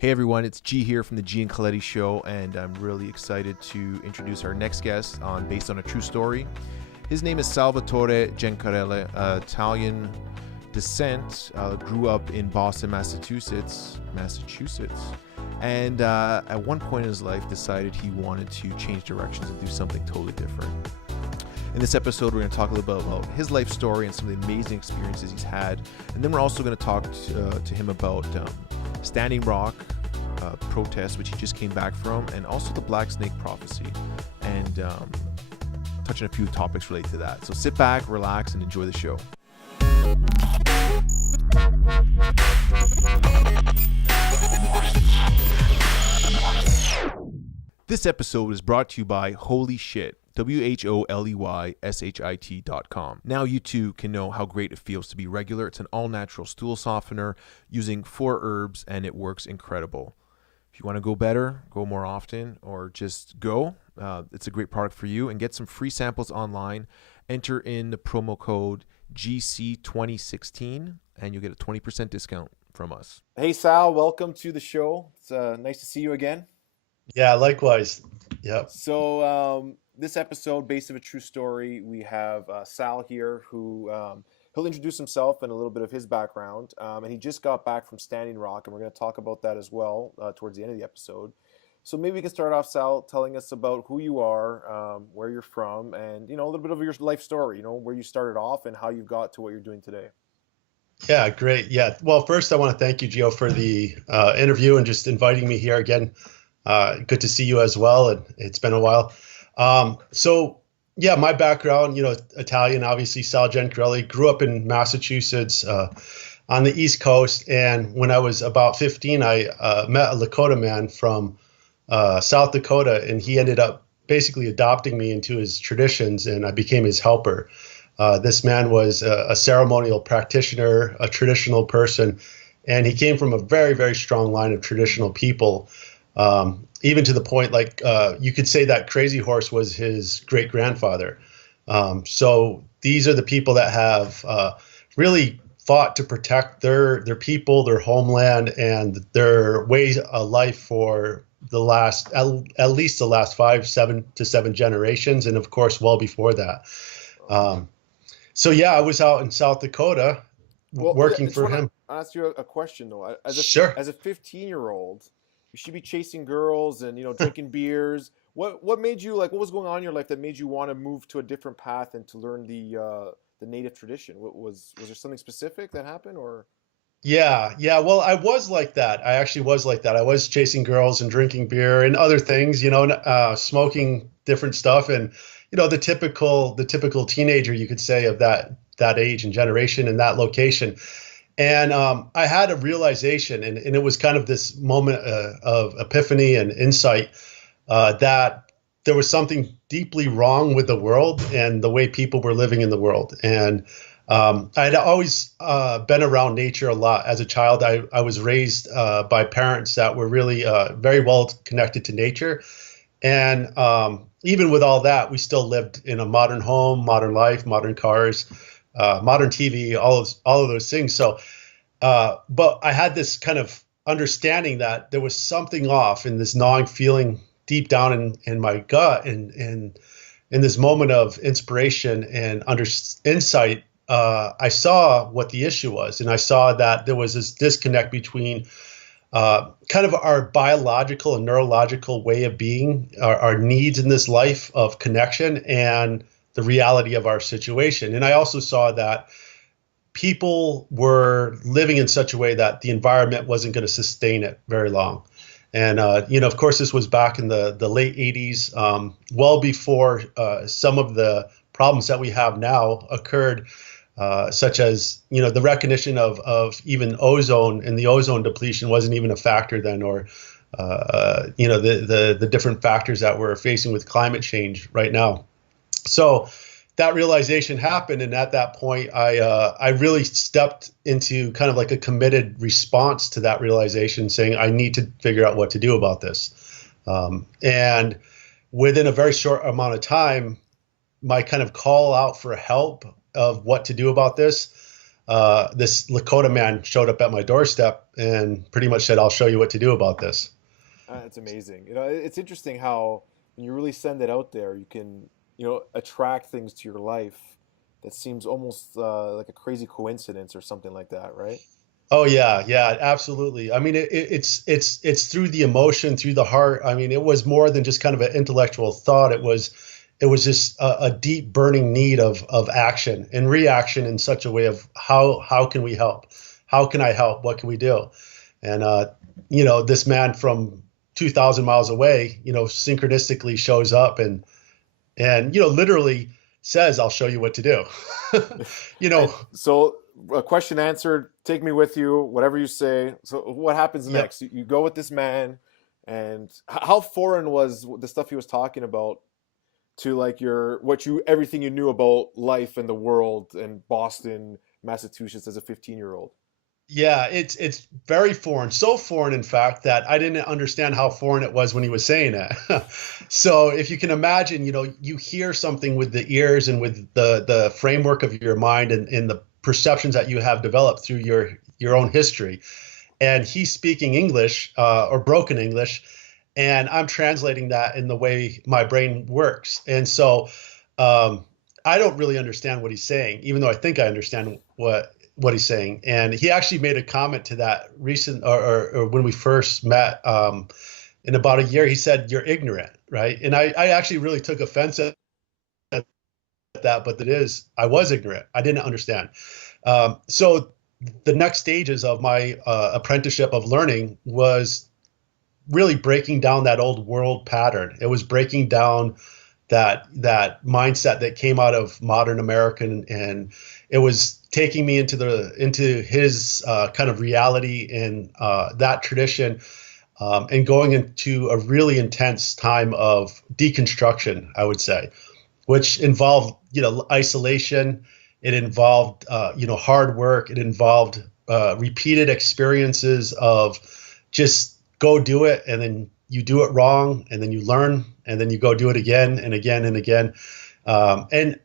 Hey everyone, it's G here from the G and Coletti Show, and I'm really excited to introduce our next guest based on a true story. His name is Salvatore Gencarelli, Italian descent, grew up in Boston, Massachusetts, and at one point in his life decided he wanted to change directions and do something totally different. In this episode, we're going to talk a little bit about his life story and some of the amazing experiences he's had, and then we're also going to talk to him about Standing Rock protest, which he just came back from, and also the Black Snake Prophecy, and touching a few topics related to that. So sit back, relax, and enjoy the show. This episode is brought to you by Holy Shit, WHOLEYSHIT.com. Now you too can know how great it feels to be regular. It's an all-natural stool softener using 4 herbs, and it works incredible. If you want to go better, go more often, or just go, it's a great product for you. And get some free samples online. Enter in the promo code GC2016, and you'll get a 20% discount from us. Hey Sal, welcome to the show. It's nice to see you again. Yeah, likewise. Yeah. So this episode, based on a true story, we have Sal here, who he'll introduce himself and a little bit of his background. And he just got back from Standing Rock, and we're going to talk about that as well towards the end of the episode. So maybe we can start off, Sal, telling us about who you are, where you're from, and a little bit of your life story. Where you started off and how you got to what you're doing today. Yeah, great. Yeah. Well, first, I want to thank you, Gio, for the interview and just inviting me here again. Good to see you as well. And it's been a while. So yeah, my background, Italian, obviously, Sal Gencarelli, grew up in Massachusetts on the East Coast. And when I was about 15, I met a Lakota man from South Dakota, and he ended up basically adopting me into his traditions, and I became his helper. This man was a ceremonial practitioner, a traditional person, and he came from a very, very strong line of traditional people. Even to the point, you could say that Crazy Horse was his great grandfather. So these are the people that have really fought to protect their people, their homeland, and their ways of life for the last, at least the last 7 generations. And of course, well before that. So yeah, I was out in South Dakota working for him. I'll ask you a question though. Sure. As a 15-year-old, you should be chasing girls and drinking beers. What made you what was going on in your life that made you want to move to a different path and to learn the native tradition? Was there something specific that happened, or? Yeah. Well, I was like that. I actually was like that. I was chasing girls and drinking beer and other things, smoking different stuff, and the typical teenager, you could say, of that age and generation and that location. And I had a realization, and it was kind of this moment of epiphany and insight that there was something deeply wrong with the world and the way people were living in the world. And I had always been around nature a lot. As a child, I was raised by parents that were really very well connected to nature. And even with all that, we still lived in a modern home, modern life, modern cars, modern TV, all of those things. So, but I had this kind of understanding that there was something off, in this gnawing feeling deep down in my gut, and in this moment of inspiration and insight. I saw what the issue was, and I saw that there was this disconnect between kind of our biological and neurological way of being, our needs in this life of connection, and the reality of our situation. And I also saw that people were living in such a way that the environment wasn't going to sustain it very long. And, of course, this was back in the late 80s, well before some of the problems that we have now occurred, such as, the recognition of even ozone, and the ozone depletion wasn't even a factor then, or, the different factors that we're facing with climate change right now. So that realization happened, and at that point, I really stepped into kind of like a committed response to that realization, saying I need to figure out what to do about this. And within a very short amount of time, my kind of call out for help of what to do about this this Lakota man showed up at my doorstep and pretty much said, "I'll show you what to do about this." It's amazing. It's interesting how when you really send it out there, you can, attract things to your life that seems almost like a crazy coincidence or something like that, right? Oh yeah, yeah, absolutely. I mean, it's through the emotion, through the heart. I mean, it was more than just kind of an intellectual thought. It was just a deep burning need of action and reaction in such a way of how can we help? How can I help? What can we do? And this man from 2,000 miles away, synchronistically shows up and literally says, "I'll show you what to do." you know, And so, a question answered. Take me with you, whatever you say. So, what happens yep. next? You go with this man, and how foreign was the stuff he was talking about to like everything you knew about life and the world and Boston, Massachusetts as a 15-year-old? Yeah, it's very foreign. So foreign, in fact, that I didn't understand how foreign it was when he was saying it. So if you can imagine, you hear something with the ears and with the framework of your mind and the perceptions that you have developed through your own history. And he's speaking English or broken English, and I'm translating that in the way my brain works. And so I don't really understand what he's saying, even though I think I understand what he's saying. And he actually made a comment to that recent or when we first met in about a year. He said, "You're ignorant," right? And I actually really took offense at that, but I was ignorant. I didn't understand. So the next stages of my apprenticeship of learning was really breaking down that old world pattern. It was breaking down that mindset that came out of modern American, and it was taking me into his kind of reality and that tradition, and going into a really intense time of deconstruction, I would say, which involved isolation. It involved hard work. It involved repeated experiences of just go do it, and then you do it wrong, and then you learn, and then you go do it again and again and again. And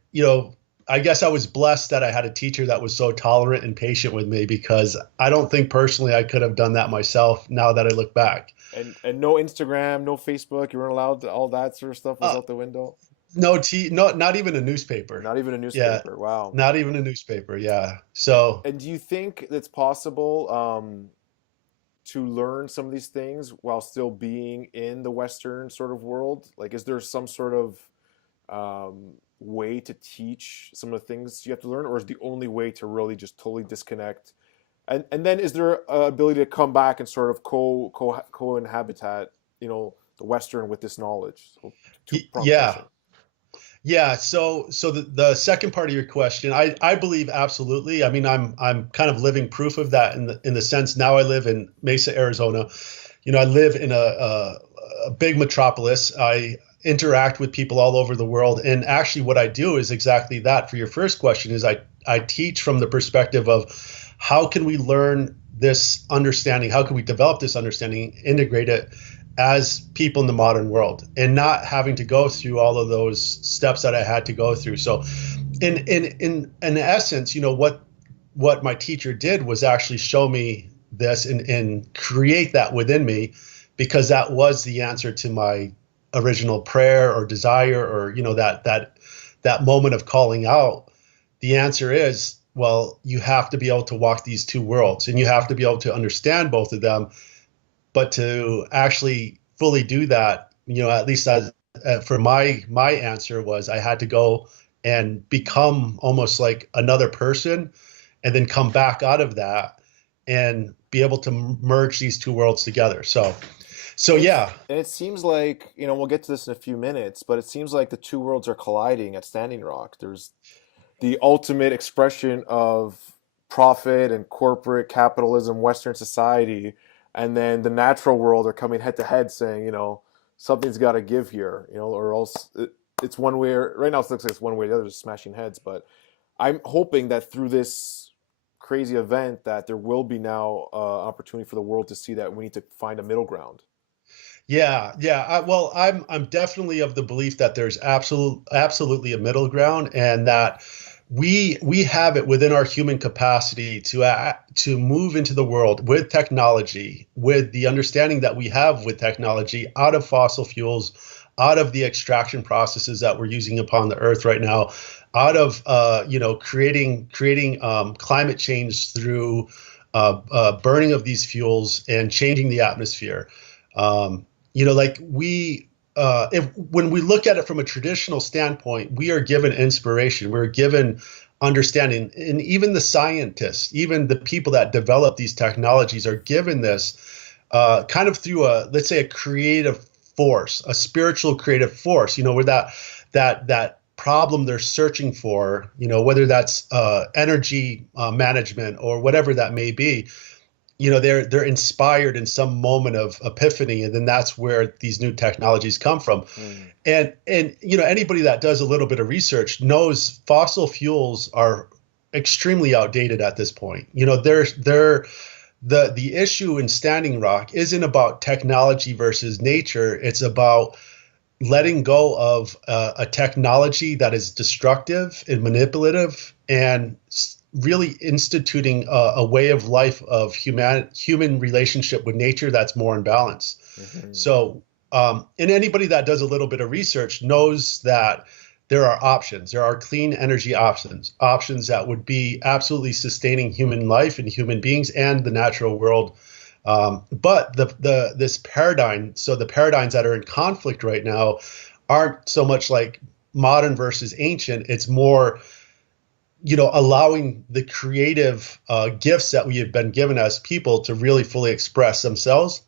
I guess I was blessed that I had a teacher that was so tolerant and patient with me, because I don't think personally I could have done that myself now that I look back. And no Instagram, no Facebook. You weren't allowed to, all that sort of stuff was Uh, out the window. no, not even a newspaper. Not even a Yeah, newspaper. Wow. not even a newspaper. Yeah. And, So and do you think it's possible to learn some of these things while still being in the Western sort of world? Like, is there some sort of way to teach some of the things you have to learn, or is the only way to really just totally disconnect? And then is there a ability to come back and sort of co-inhabitat, the Western with this knowledge? So two-pronged yeah. question. Yeah, so the second part of your question, I believe absolutely. I mean, I'm kind of living proof of that in the sense now I live in Mesa, Arizona. I live in a big metropolis. I interact with people all over the world, and actually, what I do is exactly that. For your first question, is I teach from the perspective of how can we learn this understanding? How can we develop this understanding, integrate it as people in the modern world, and not having to go through all of those steps that I had to go through. So in essence, what my teacher did was actually show me this and create that within me, because that was the answer to my original prayer or desire, or that moment of calling out. The answer is, well, you have to be able to walk these two worlds, and you have to be able to understand both of them. But to actually fully do that, at least for my answer was I had to go and become almost like another person, and then come back out of that and be able to merge these two worlds together. So And yeah. it seems like, we'll get to this in a few minutes, but it seems like the two worlds are colliding at Standing Rock. There's the ultimate expression of profit and corporate capitalism, Western society, and then the natural world are coming head to head saying, something's got to give here, or else it's one way. Right now it looks like it's one way, the other is smashing heads. But I'm hoping that through this crazy event that there will be now opportunity for the world to see that we need to find a middle ground. Yeah, yeah. Well, I'm definitely of the belief that there's absolutely a middle ground, and that we have it within our human capacity to move into the world with technology, with the understanding that we have with technology, out of fossil fuels, out of the extraction processes that we're using upon the earth right now, out of creating climate change through burning of these fuels and changing the atmosphere. Like if when we look at it from a traditional standpoint, we are given inspiration, we're given understanding, and even the scientists, even the people that develop these technologies are given this kind of through let's say a creative force, a spiritual creative force, where that problem they're searching for, whether that's energy management or whatever that may be, they're inspired in some moment of epiphany, and then that's where these new technologies come from. And anybody that does a little bit of research knows fossil fuels are extremely outdated at this point. The issue in Standing Rock isn't about technology versus nature. It's about letting go of a technology that is destructive and manipulative, and really instituting a way of life of human relationship with nature that's more in balance. So, and anybody that does a little bit of research knows that there are options. There are clean energy options that would be absolutely sustaining human life and human beings and the natural world. But this paradigm, so the paradigms that are in conflict right now aren't so much like modern versus ancient. It's more, allowing the creative gifts that we have been given as people to really fully express themselves.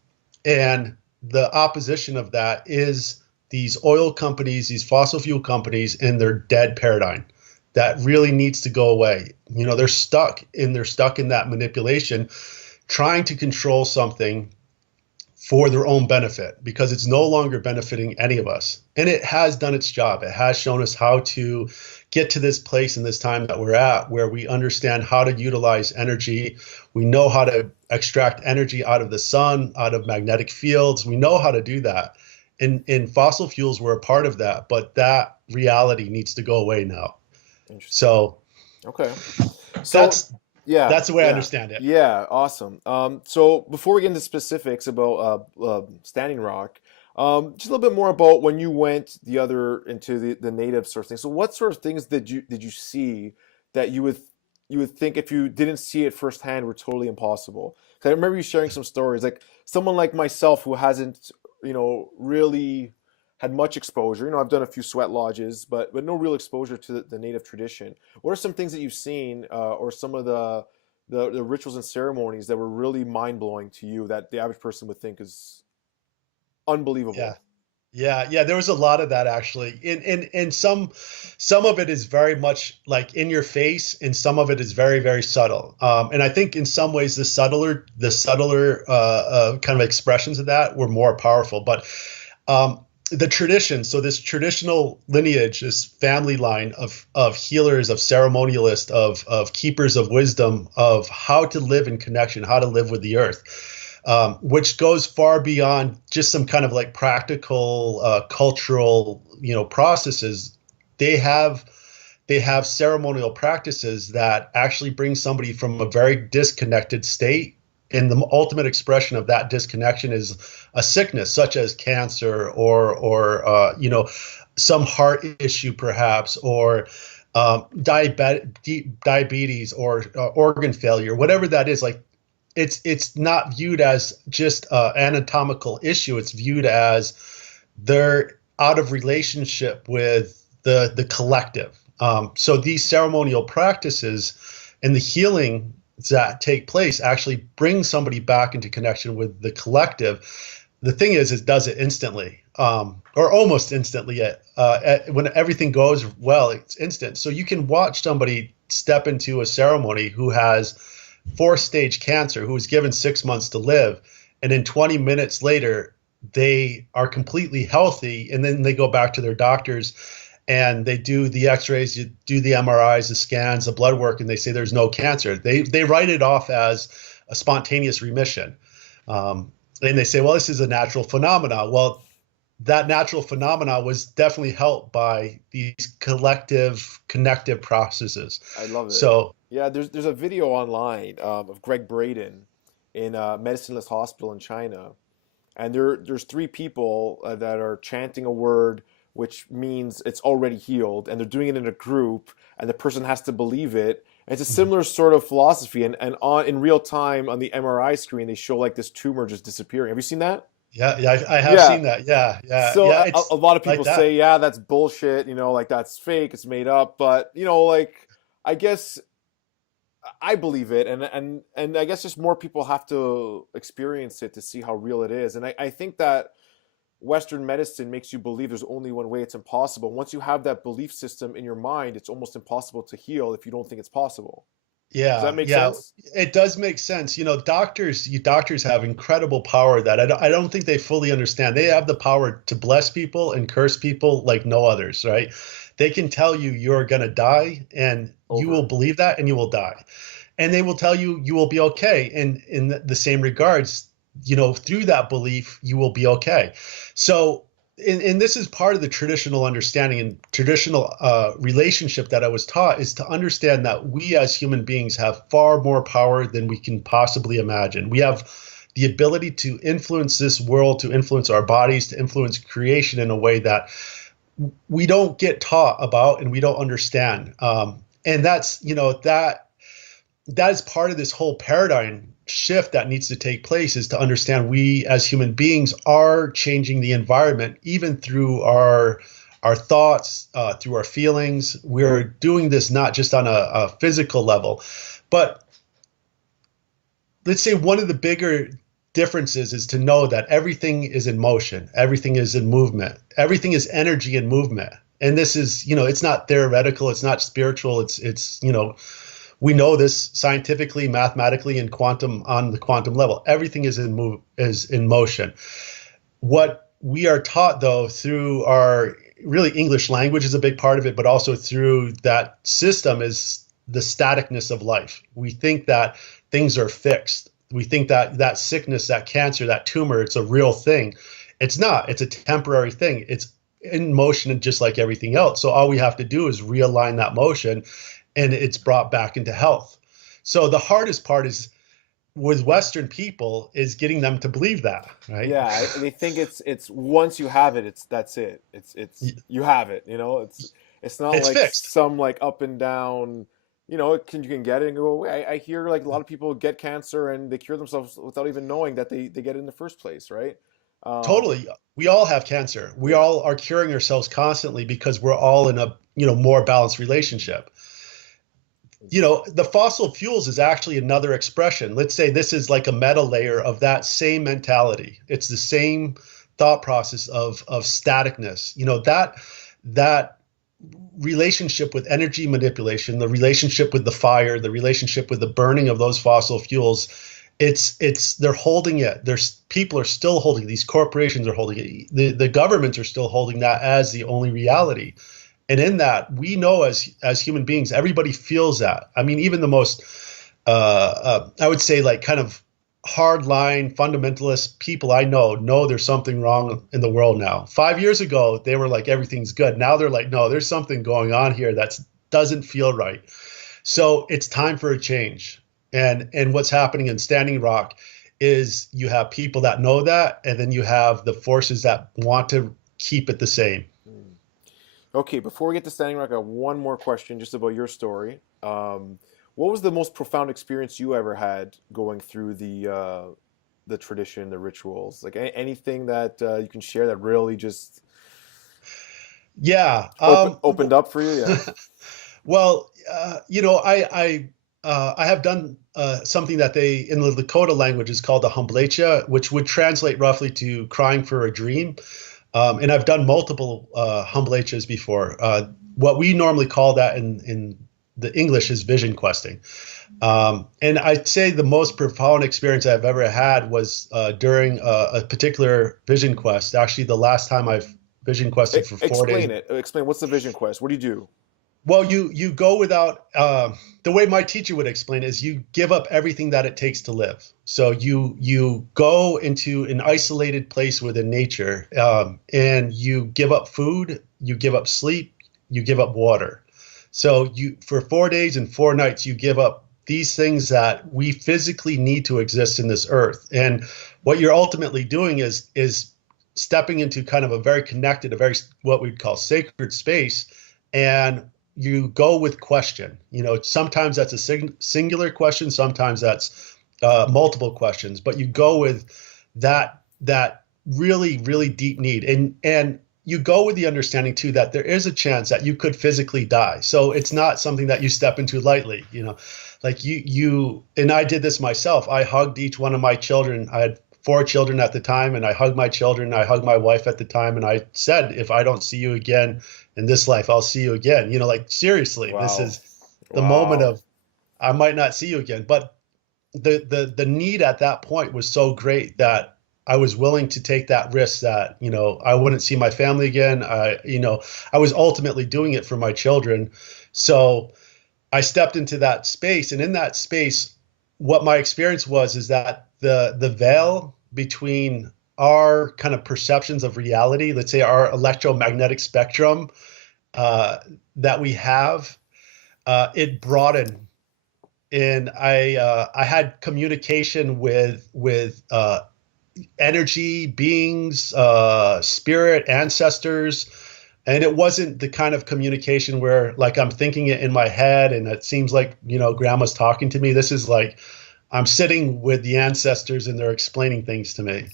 And the opposition of that is these oil companies, these fossil fuel companies, and their dead paradigm that really needs to go away. They're stuck in that manipulation, trying to control something for their own benefit, because it's no longer benefiting any of us. And it has done its job. It has shown us how to get to this place in this time that we're at, where we understand how to utilize energy. We know how to extract energy out of the sun, out of magnetic fields. We know how to do that. And fossil fuels were a part of that, but that reality needs to go away now. So, okay. So that's the way I understand it. Yeah, awesome. So before we get into specifics about Standing Rock, just a little bit more about when you went into the native sort of thing. So what sort of things did you see that you would think, if you didn't see it firsthand, were totally impossible? Because I remember you sharing some stories, like someone like myself who hasn't really had much exposure. I've done a few sweat lodges, but no real exposure to the native tradition. What are some things that you've seen, or some of the rituals and ceremonies that were really mind blowing to you that the average person would think is unbelievable? Yeah. There was a lot of that, actually. And some of it is very much like in your face, and some of it is very, very subtle. And I think in some ways the subtler kind of expressions of that were more powerful. But the tradition, so this traditional lineage, this family line of healers, of ceremonialists, of keepers of wisdom, of how to live in connection, how to live with the earth, which goes far beyond just some kind of like practical cultural processes. They have ceremonial practices that actually bring somebody from a very disconnected state, and the ultimate expression of that disconnection is a sickness such as cancer or some heart issue perhaps, or diabetes or organ failure, whatever that is. Like it's not viewed as just an anatomical issue. It's viewed as they're out of relationship with the collective. So these ceremonial practices and the healing that take place actually bring somebody back into connection with the collective. The thing is, it does it instantly, or almost instantly. When everything goes well, it's instant. So you can watch somebody step into a ceremony who has 4th-stage cancer, who was given 6 months to live, and then 20 minutes later, they are completely healthy, and then they go back to their doctors, and they do the x-rays, you do the MRIs, the scans, the blood work, and they say there's no cancer. They write it off as a spontaneous remission. And they say, well, this is a natural phenomenon. Well, that natural phenomena was definitely helped by these collective connective processes. I love it. So Yeah, there's a video online of Greg Braden in a medicineless hospital in China, and there's three people that are chanting a word which means it's already healed, and they're doing it in a group, and the person has to believe it. And it's a similar sort of philosophy, and on in real time on the MRI screen they show like this tumor just disappearing. Have you seen that? yeah, yeah, I have Yeah. seen that. Yeah, yeah, So yeah. a It's lot of like people that. say, yeah, that's bullshit, like that's fake, it's made up, but like I guess I believe it, and I guess just more people have to experience it to see how real it is. And I think that Western medicine makes you believe there's only one way, it's impossible. Once you have that belief system in your mind, it's almost impossible to heal if you don't think it's possible. Does that Yeah, make yeah, sense? it does make sense. Doctors have incredible power that I don't think they fully understand. They have the power to bless people and curse people like no others, right? They can tell you you're going to die and you will Over. believe that and you will die. And they will tell you you will be okay. And in the same regards, through that belief, you will be okay. So, and this is part of the traditional understanding and traditional relationship that I was taught is to understand that we as human beings have far more power than we can possibly imagine. We have the ability to influence this world, to influence our bodies, to influence creation in a way that we don't get taught about and we don't understand. And that is part of this whole paradigm shift that needs to take place, is to understand we as human beings are changing the environment even through our thoughts, through our feelings. We're doing this not just on a physical level, but let's say one of the bigger differences is to know that everything is in motion, everything is in movement, everything is energy and movement. And this is, it's not theoretical, it's not spiritual, it's we know this scientifically, mathematically, and quantum on the quantum level. Everything is in motion. What we are taught, though, through our really English language is a big part of it, but also through that system is the staticness of life. We think that things are fixed. We think that that sickness, that cancer, that tumor, it's a real thing. It's not. It's a temporary thing. It's in motion just like everything else. So all we have to do is realign that motion and it's brought back into health. So the hardest part is with Western people is getting them to believe that, right? Yeah, they think it's once you have it, that's it. It's you have it. It's not It's like fixed. some like up and down. You can get it and go away. I hear like a lot of people get cancer and they cure themselves without even knowing that they get it in the first place, right? Um, Totally. We all have cancer. We yeah. all are curing ourselves constantly because we're all in a, more balanced relationship. The fossil fuels is actually another expression. Let's say this is like a meta layer of that same mentality. It's the same thought process of staticness. That relationship with energy manipulation, the relationship with the fire, the relationship with the burning of those fossil fuels, they're holding it. There's people are still holding it. These corporations are holding it. The governments are still holding that as the only reality. And in that, we know as human beings, everybody feels that. I mean, even the most I would say like kind of hardline fundamentalist people I know there's something wrong in the world now. 5 years ago, they were like everything's good. Now they're like, no, there's something going on here that doesn't feel right. So it's time for a change. And what's happening in Standing Rock is you have people that know that, and then you have the forces that want to keep it the same. Hmm. Okay, before we get to Standing Rock, I have one more question just about your story. What was the most profound experience you ever had going through the tradition, the rituals? Like anything that you can share that really just Yeah. opened up for you? Yeah. Well, I have done something that they in the Lakota language is called a humblecha, which would translate roughly to crying for a dream. And I've done multiple humblechas before. What we normally call that in the English is vision questing. And I'd say the most profound experience I've ever had was during a particular vision quest. Actually, the last time I've vision quested for 4 days. Explain it. Explain what's the vision quest? What do you do? Well, you go without the way my teacher would explain it is you give up everything that it takes to live. So you go into an isolated place within nature, and you give up food, you give up sleep, you give up water. So you for 4 days and 4 nights you give up these things that we physically need to exist in this earth. And what you're ultimately doing is stepping into kind of a very connected, a very what we'd call sacred space, and you go with question. You know, sometimes that's a singular question, sometimes that's multiple questions, but you go with that really really deep need, and you go with the understanding too that there is a chance that you could physically die. So it's not something that you step into lightly. You know, like you and I did this myself. I hugged each one of my children. I had 4 children at the time, and I hugged my children. I hugged my wife at the time, and I said, if I don't see you again in this life, I'll see you again. You know, like seriously, this Wow. is the moment Wow. of I might not see you again. But the need at that point was so great that I was willing to take that risk that, you know, I wouldn't see my family again. I was ultimately doing it for my children. So I stepped into that space, and in that space, what my experience was is that the veil between our kind of perceptions of reality, let's say our electromagnetic spectrum uh, that we have, it broadened, and I had communication with energy beings, spirit ancestors, and it wasn't the kind of communication where like I'm thinking it in my head and it seems like, you know, grandma's talking to me. This is like I'm sitting with the ancestors and they're explaining things to me.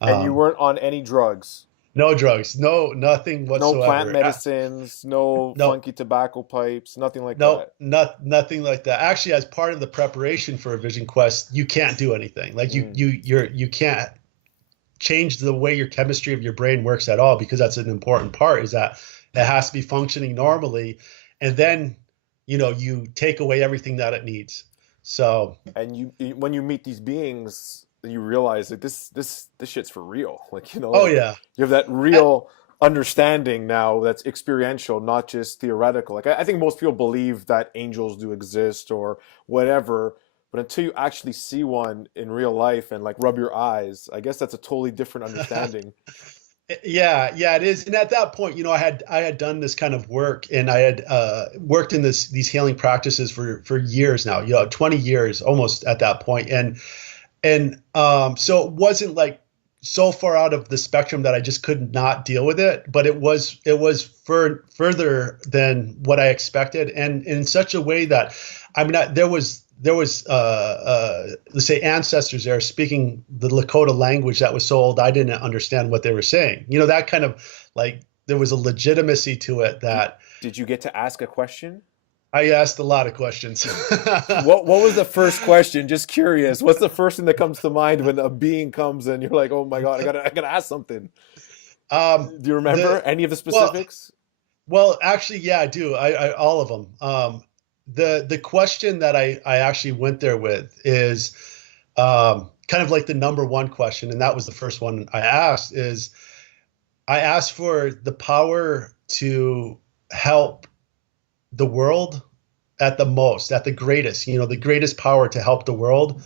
And you Um, weren't on any drugs? no drugs, no nothing No plant whatsoever. medicines, no No, funky tobacco pipes, nothing like no, that. nothing like that. Actually, as part of the preparation for a Vision Quest, you can't do anything. Like Mm. you can't change the way your chemistry of your brain works at all, because that's an important part, is that it has to be functioning normally, and then you know you take away everything that it needs. So And when you meet these beings, you realize that this shit's for real. Like, oh like yeah. you have that I- real understanding now that's experiential, not just theoretical. Like I think most people believe that angels do exist or whatever, but until you actually see one in real life and like rub your eyes, I guess that's a totally different understanding. yeah, it is. And at that point, you know, I had done this kind of work, and I had worked in these healing practices for years now, you know, 20 years almost at that point. And so it wasn't like so far out of the spectrum that I just could not deal with it, but it was further than what I expected, and in such a way that I mean there was let's say ancestors there speaking the Lakota language that was so old I didn't understand what they were saying. You know, that kind of like there was a legitimacy to it Did, that did you get to ask a question? I asked a lot of questions. What was the first question? Just curious. What's the first thing that comes to mind when a being comes and you're like, oh my God, I gotta ask something. um, Do you remember the any of the well, specifics? Well, actually, yeah, I do. I all of them. The question that I actually went there with is kind of like the number one question, and that was the first one I asked. Is I asked for the power to help the world at the most, at the greatest. You know, the greatest power to help the world,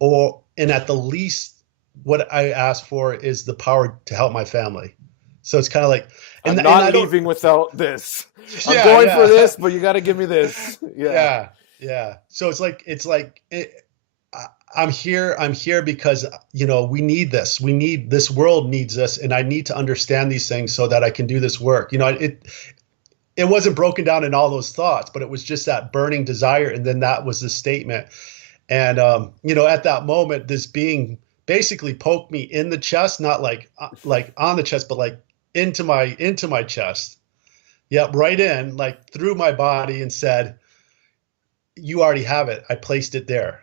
or and at the least, what I asked for is the power to help my family. So it's kind of like, and I'm and not I don't. leaving without this. I'm Yeah, going for yeah. this, but you got to give me this. Yeah. Yeah, yeah. So I'm here. I'm here because you know we need this. We need this world needs this, and I need to understand these things so that I can do this work. You know, it wasn't broken down in all those thoughts, but it was just that burning desire, and then that was the statement. And you know, at that moment, this being basically poked me in the chest, not like on the chest, but like into my chest. Yep, right in, like through my body, and said, you already have it. I placed it there.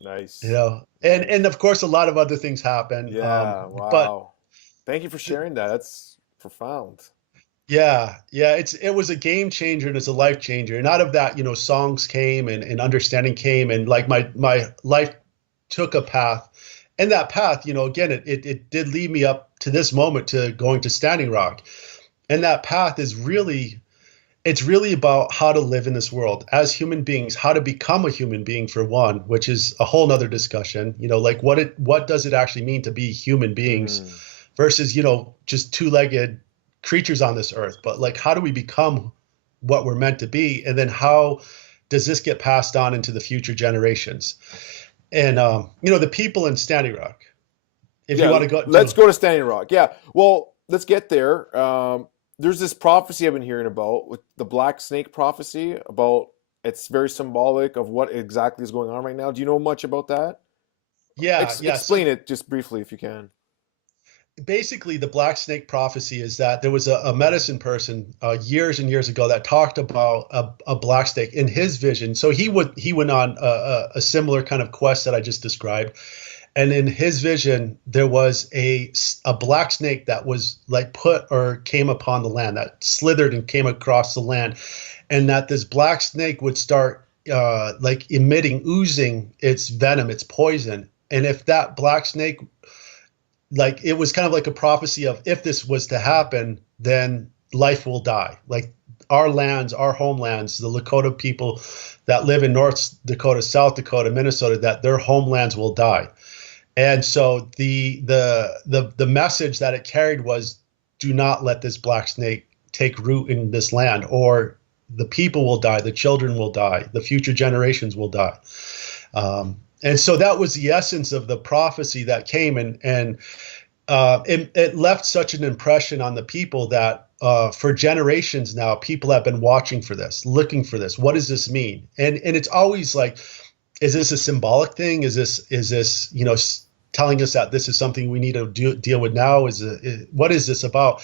You Nice. know, and Nice. of course, a lot of other things happen. Yeah. But Wow. Thank you for th- sharing that. That's profound. yeah, it was a game changer and it's a life changer. And out of that, you know, songs came and understanding came, and like my life took a path. And that path, you know, again, it did lead me up to this moment to going to Standing Rock. And that path is really it's really about how to live in this world as human beings, how to become a human being for one, which is a whole nother discussion. Like what does it actually mean to be human beings Mm. versus, just two-legged creatures on this earth. But like, how do we become what we're meant to be? And then how does this get passed on into the future generations? And the people in Standing Rock, if you Yeah, want to go let's to, go to Standing Rock. Yeah, well, let's get there. There's this prophecy I've been hearing about with the Black Snake prophecy. About it's very symbolic of what exactly is going on right now. Do you know much about that? yeah, yeah. So Explain it just briefly if you can. basically the black snake prophecy is that there was a medicine person years and years ago that talked about a black snake in his vision. So he went on a similar kind of quest that I just described, and in his vision there was a black snake that was like put or came upon the land, that slithered and came across the land, and that this black snake would start like emitting, oozing its venom, its poison. And if that black snake, like, it was kind of like a prophecy of, if this was to happen, then life will die. Like, our lands, our homelands, the Lakota people that live in North Dakota, South Dakota, Minnesota, that their homelands will die. And so the message that it carried was, do not let this black snake take root in this land, or the people will die, the children will die, the future generations will die. And so that was the essence of the prophecy that came, and it left such an impression on the people that for generations now, people have been watching for this, looking for this. What does this mean? And it's always like, is this a symbolic thing? Is this telling us that this is something we need to deal with now? What is this about?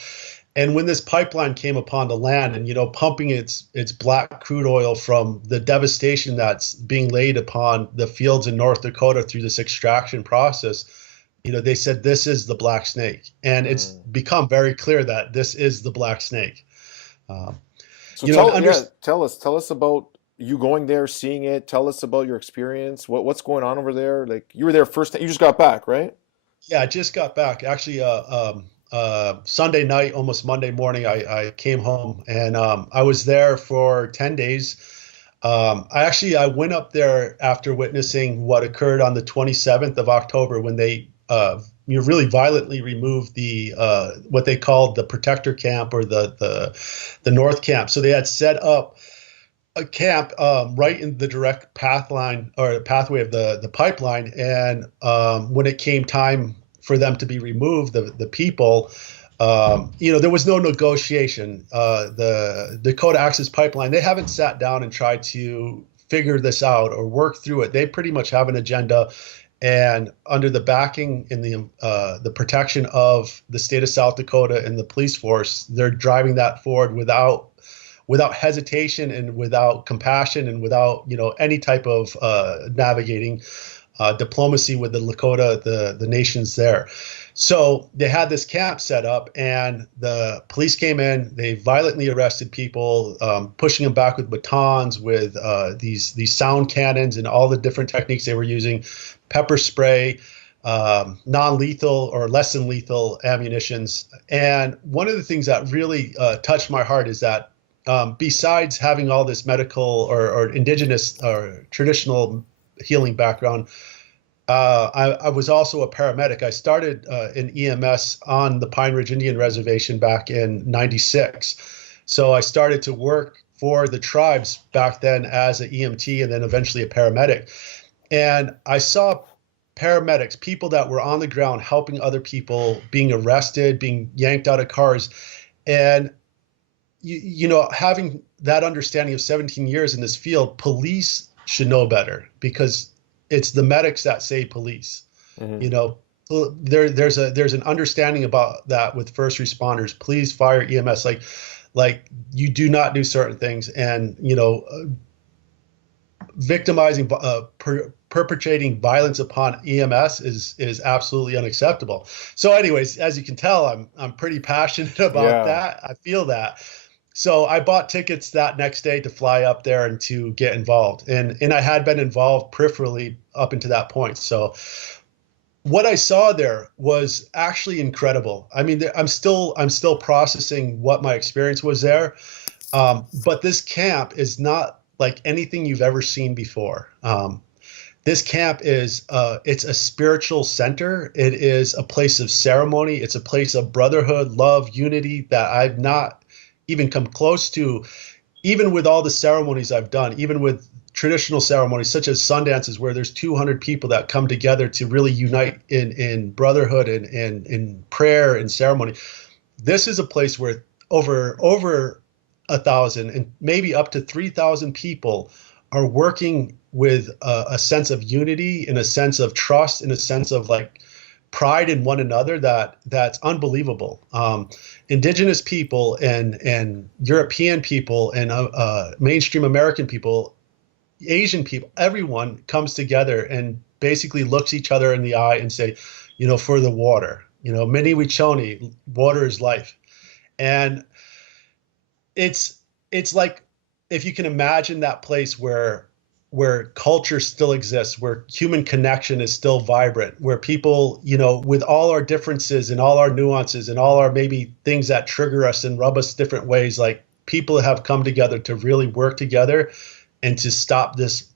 And when this pipeline came upon the land, and pumping its black crude oil from the devastation that's being laid upon the fields in North Dakota through this extraction process, they said this is the black snake, and it's become very clear that this is the black snake. So tell us about you going there, seeing it. Tell us about your experience. What's going on over there? Like, you were there first time. You just got back, right? Yeah, I just got back. Actually, Sunday night, almost Monday morning, I came home, and I was there for 10 days. I went up there after witnessing what occurred on the 27th of October, when they really violently removed the what they called the protector camp, or the North Camp. So they had set up a camp right in the direct pathline, or pathway of the pipeline. And when it came time for them to be removed, the people, there was no negotiation. The Dakota Access Pipeline, they haven't sat down and tried to figure this out or work through it. They pretty much have an agenda, and under the backing and the protection of the state of South Dakota and the police force, they're driving that forward without hesitation, and without compassion, and without any type of navigating diplomacy with the Lakota, the nations there. So they had this camp set up, and the police came in. They violently arrested people, pushing them back with batons, with these sound cannons, and all the different techniques they were using, pepper spray, non-lethal or less than lethal ammunitions. And one of the things that really touched my heart is that besides having all this medical or indigenous or traditional healing background, I was also a paramedic. I started in EMS on the Pine Ridge Indian Reservation back in '96. So I started to work for the tribes back then as an EMT, and then eventually a paramedic. And I saw paramedics, people that were on the ground helping other people, being arrested, being yanked out of cars. And having that understanding of 17 years in this field, police should know better, because it's the medics that save police. Mm-hmm. There's an understanding about that with first responders, police, fire, EMS. Like you do not do certain things, and victimizing, perpetrating violence upon EMS is absolutely unacceptable. So, anyways, as you can tell, I'm pretty passionate about that. I feel that. So I bought tickets that next day to fly up there and to get involved. And I had been involved peripherally up until that point. So what I saw there was actually incredible. I mean, I'm still processing what my experience was there. But this camp is not like anything you've ever seen before. This camp is it's a spiritual center. It is a place of ceremony. It's a place of brotherhood, love, unity that I've not even come close to, even with all the ceremonies I've done, even with traditional ceremonies such as Sundances, where there's 200 people that come together to really unite in brotherhood and in prayer and ceremony. This is a place where over 1,000 and maybe up to 3,000 people are working with a sense of unity, in a sense of trust, in a sense of like pride in one another that's unbelievable. Indigenous people and European people and mainstream American people, Asian people, everyone comes together and basically looks each other in the eye and say, for the water, Mini Wichoni, water is life. And it's like, if you can imagine that place where culture still exists, where human connection is still vibrant, where people, with all our differences and all our nuances and all our maybe things that trigger us and rub us different ways, like people have come together to really work together and to stop this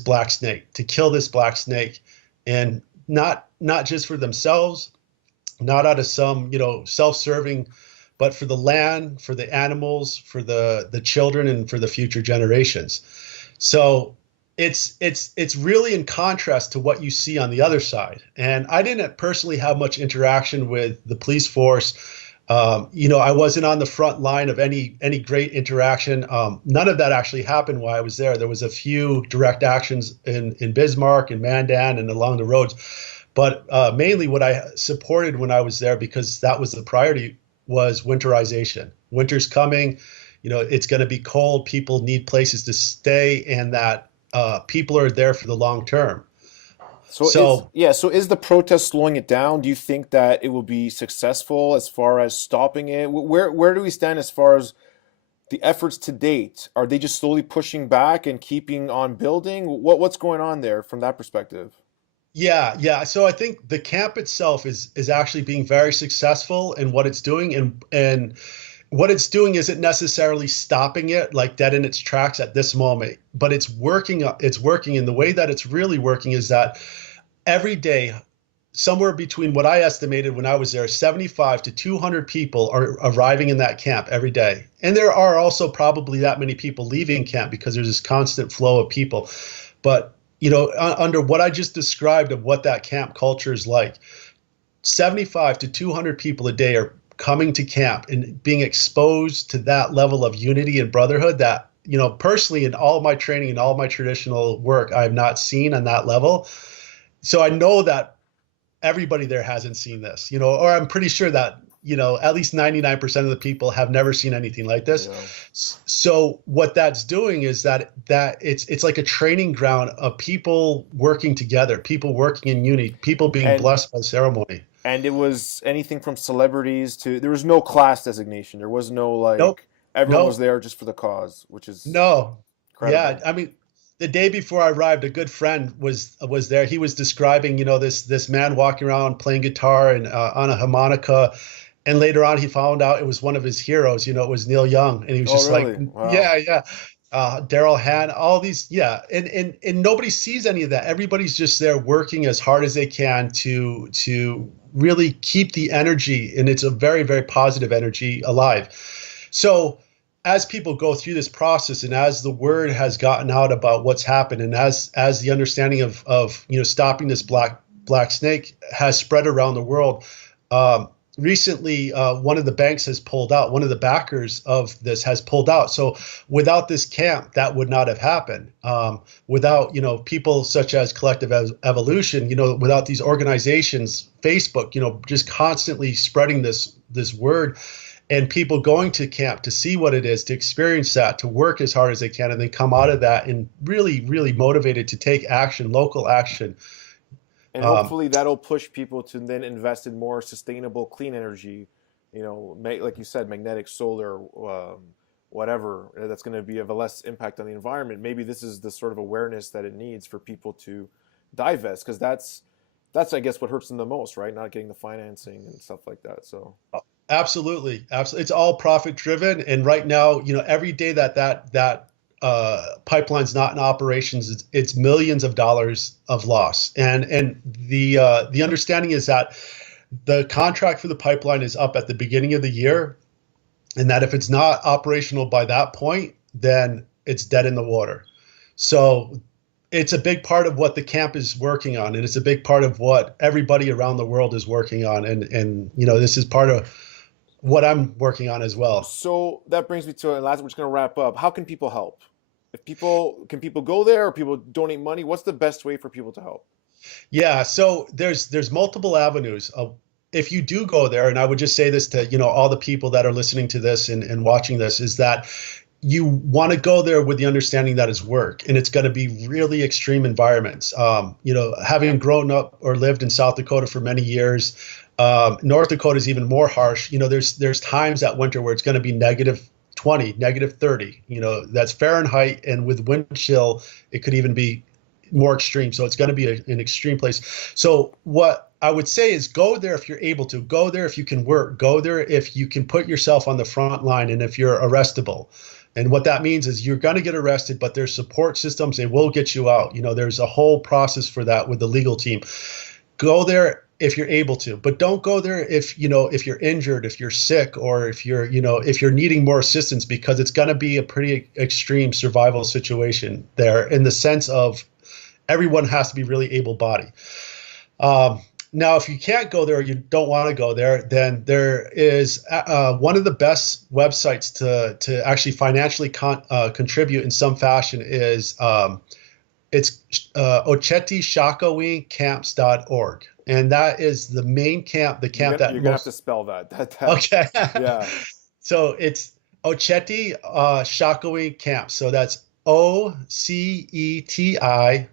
black snake, to kill this black snake, and not just for themselves, not out of some, self-serving, but for the land, for the animals, for the children, and for the future generations. So it's really in contrast to what you see on the other side. And I didn't personally have much interaction with the police force. I wasn't on the front line of any great interaction. None of that actually happened while I was there. There was a few direct actions in Bismarck and Mandan and along the roads. But mainly what I supported when I was there, because that was the priority, was winterization. Winter's coming. It's going to be cold. People need places to stay, and that people are there for the long term. So is the protest slowing it down? Do you think that it will be successful as far as stopping it? Where do we stand as far as the efforts to date? Are they just slowly pushing back and keeping on building? What's going on there from that perspective? Yeah. So I think the camp itself is actually being very successful in what it's doing, and what it's doing isn't necessarily stopping it like dead in its tracks at this moment, but it's working. It's working, and the way that it's really working is that every day, somewhere between what I estimated when I was there, 75 to 200 people are arriving in that camp every day. And there are also probably that many people leaving camp because there's this constant flow of people. But under what I just described of what that camp culture is like, 75 to 200 people a day are coming to camp and being exposed to that level of unity and brotherhood that, personally in all of my training and all of my traditional work, I have not seen on that level. So I know that everybody there hasn't seen this, or I'm pretty sure that, at least 99% of the people have never seen anything like this. Yeah. So what that's doing is that it's like a training ground of people working together, people working in unity, people being blessed by the ceremony. And it was anything from celebrities to, there was no class designation. There was no Nope. Everyone was there just for the cause, which is incredible. Yeah. I mean, the day before I arrived, a good friend was there. He was describing, this man walking around playing guitar and on a harmonica. And later on, he found out it was one of his heroes. It was Neil Young. And he was just really? like, wow. Yeah. Daryl Hannah, all these. Yeah. And nobody sees any of that. Everybody's just there working as hard as they can to really keep the energy. And it's a very, very positive energy alive. So as people go through this process, and as the word has gotten out about what's happened, and as the understanding of stopping this black snake has spread around the world, recently one of the banks has pulled out. One of the backers of this has pulled out. So without this camp, that would not have happened. Without people such as Collective Evolution, without these organizations, Facebook, just constantly spreading this word. And people going to camp to see what it is, to experience that, to work as hard as they can, and then come out of that and really, really motivated to take action, local action. And hopefully that'll push people to then invest in more sustainable, clean energy, like you said, magnetic, solar, whatever, that's going to be of a less impact on the environment. Maybe this is the sort of awareness that it needs for people to divest, because that's I guess what hurts them the most, right? Not getting the financing and stuff like that. So Absolutely, absolutely. It's all profit driven, and right now, every day that pipeline's not in operations, it's millions of dollars of loss. And the understanding is that the contract for the pipeline is up at the beginning of the year, and that if it's not operational by that point, then it's dead in the water. So it's a big part of what the camp is working on, and it's a big part of what everybody around the world is working on. And this is part of what I'm working on as well. So that brings me to last. We're just going to wrap up. How can people help? Can people go there, or people donate money? What's the best way for people to help? Yeah, so there's multiple avenues. If you do go there, and I would just say this to all the people that are listening to this and watching this, is that you want to go there with the understanding that it's work, and it's going to be really extreme environments. Having grown up or lived in South Dakota for many years, North Dakota is even more harsh. There's times that winter where it's going to be -20, -30. That's Fahrenheit, and with wind chill, it could even be more extreme. So it's going to be an extreme place. So what I would say is go there if you're able to. Go there if you can work. Go there if you can put yourself on the front line, and if you're arrestable. And what that means is you're going to get arrested, but there's support systems. They will get you out. There's a whole process for that with the legal team. Go there if you're able to, but don't go there if you're injured, if you're sick, or if you're needing more assistance, because it's going to be a pretty extreme survival situation there, in the sense of everyone has to be really able-bodied. Now, if you can't go there, or you don't want to go there, then there is one of the best websites to actually financially contribute in some fashion is it's OchetyShakowee-Camps.org. And that is the main camp, the camp You're gonna have to spell that. Okay. Yeah. So it's Oceti Shakowee Camps. So that's OCETISAKWIN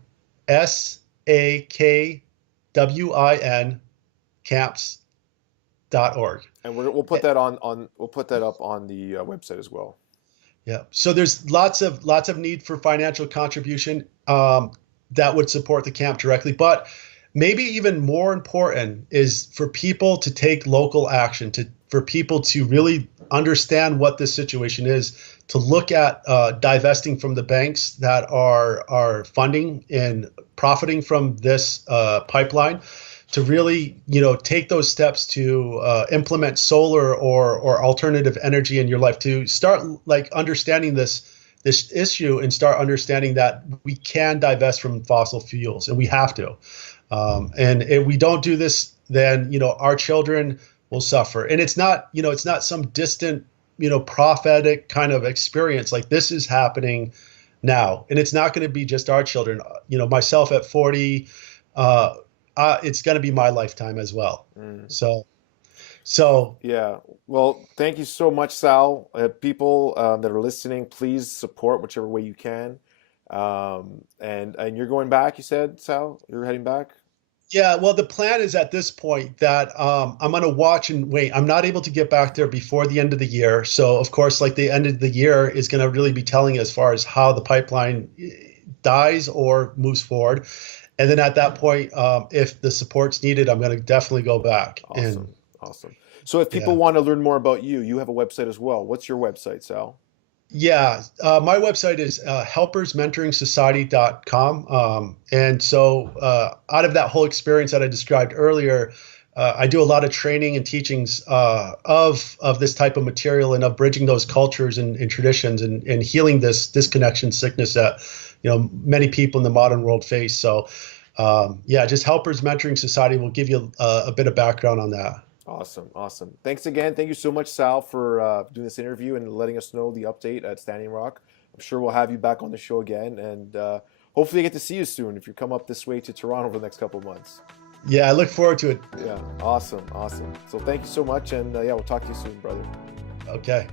camps.org. And we'll put that we'll put that up on the website as well. Yeah. So there's lots of need for financial contribution that would support the camp directly, but maybe even more important is for people to take local action, for people to really understand what this situation is, to look at divesting from the banks that are funding and profiting from this pipeline, to really take those steps to implement solar or alternative energy in your life, to start understanding this issue, and start understanding that we can divest from fossil fuels, and we have to. And if we don't do this, then our children will suffer. And it's not some distant prophetic kind of experience. Like, this is happening now, and it's not going to be just our children. Myself at 40, it's going to be my lifetime as well. So yeah. Well, thank you so much, Sal. People that are listening, please support whichever way you can. And you're going back, you said, Sal? You're heading back? Yeah, well, the plan is at this point that I'm going to watch and wait. I'm not able to get back there before the end of the year. So, of course, the end of the year is going to really be telling as far as how the pipeline dies or moves forward. And then at that point, if the support's needed, I'm going to definitely go back. Awesome. So if people want to learn more about you, you have a website as well. What's your website, Sal? Yeah, my website is helpersmentoringsociety.com. And so out of that whole experience that I described earlier, I do a lot of training and teachings of this type of material, and of bridging those cultures and traditions, and healing this disconnection sickness that many people in the modern world face. So just Helpers Mentoring Society will give you a bit of background on that. Awesome. Thanks again. Thank you so much, Sal, for doing this interview and letting us know the update at Standing Rock. I'm sure we'll have you back on the show again, and hopefully I get to see you soon if you come up this way to Toronto over the next couple of months. Yeah, I look forward to it. Yeah, awesome. So thank you so much, and we'll talk to you soon, brother. Okay.